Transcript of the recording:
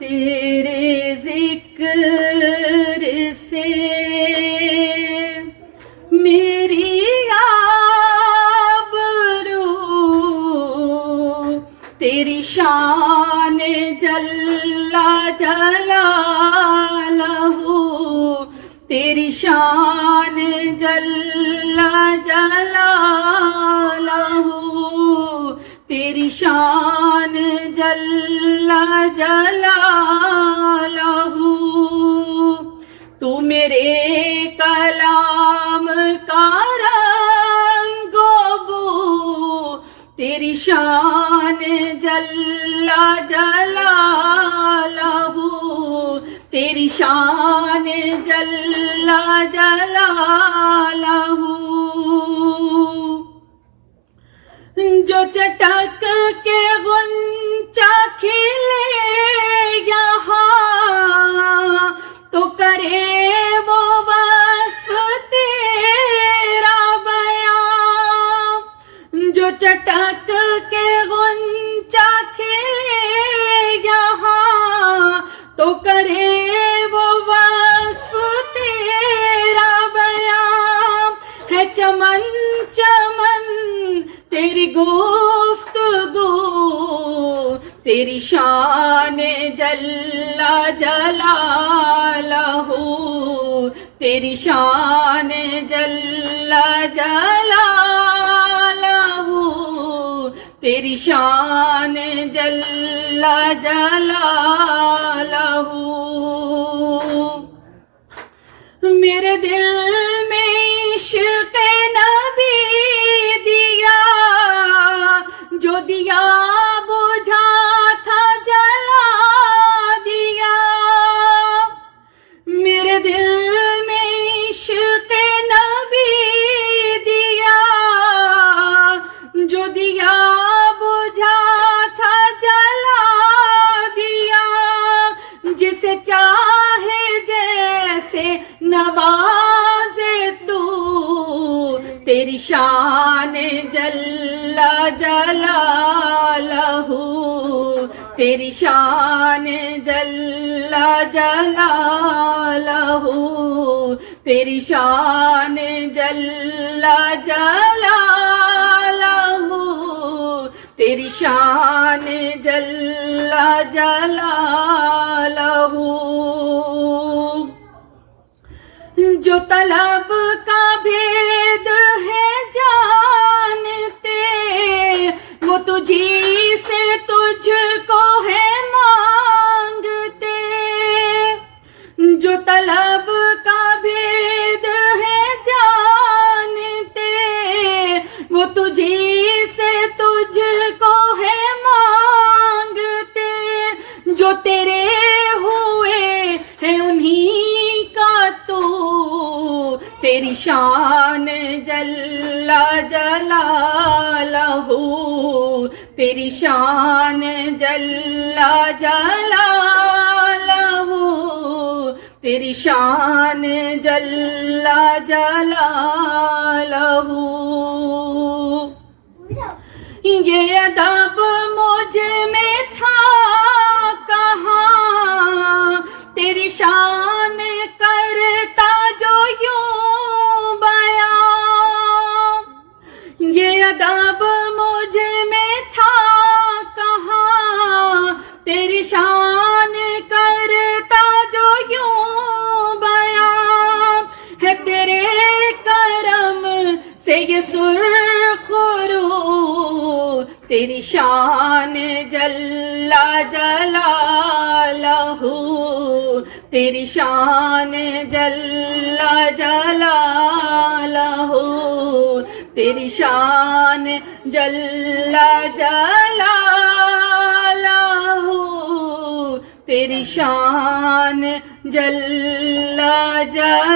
تیرے ذکر سے میری آبرو، تیری شان جل جلالہ، تیری شان جل جلالہ، تیری شان جل جلالہ، تو میرے کلام کا رنگ و بو، تیری شان جل جلالہ، تیری شان جل جلالہ، جو چٹک کے غنچہ کھلے یہاں تو کرے وہ وصف تیرا بیان، جو چٹک کے غنچہ کھلے یہاں تو کرے وہ وصف تیرا بیان، ہے چمن چمن تیری گفتگو، تیری شان جل جلالہ، تیری شان جل جلالہ، تیری شان جل جلالہ، میرے دل میں عشق نبی دیا، جو دیا بجھا تھا جلا دیا، میرے دل میں عشق نبی دیا، جو دیا بجھا تھا جلا دیا، جسے چاہے جیسے نوازے تو، تیری شان جل جلالہ، تیری شان جل جلالہ، تیری شان جل جلالہ، تیری شان جل جلالہ، جو طلب کا بھید ہے جانتے، وہ تجھی سے تجھ کو ہے مانگتے، جو طلب کا بھید ہے جانتے، وہ تجھی سے تجھ کو ہے مانگتے، جو تیرے ہوئے ہیں انہی کا تو، تیری شان جل جلالہ، تیری شان جل جلالہ، تیری شان جل جلالہ، یہ ادب مجھ میں تھا کہاں، تیری شان کرتا جو یوں بیان، یہ ادب مجھ میں تھا کہاں، تیری شان کرتا جو یوں بیان، ہے تیرے کرم سے یہ سرخ رو، تیری شان جل جلالہ، تیری شان جل جلالہ، تیری شان جل جلالہ، تیری شان جل جلالہ۔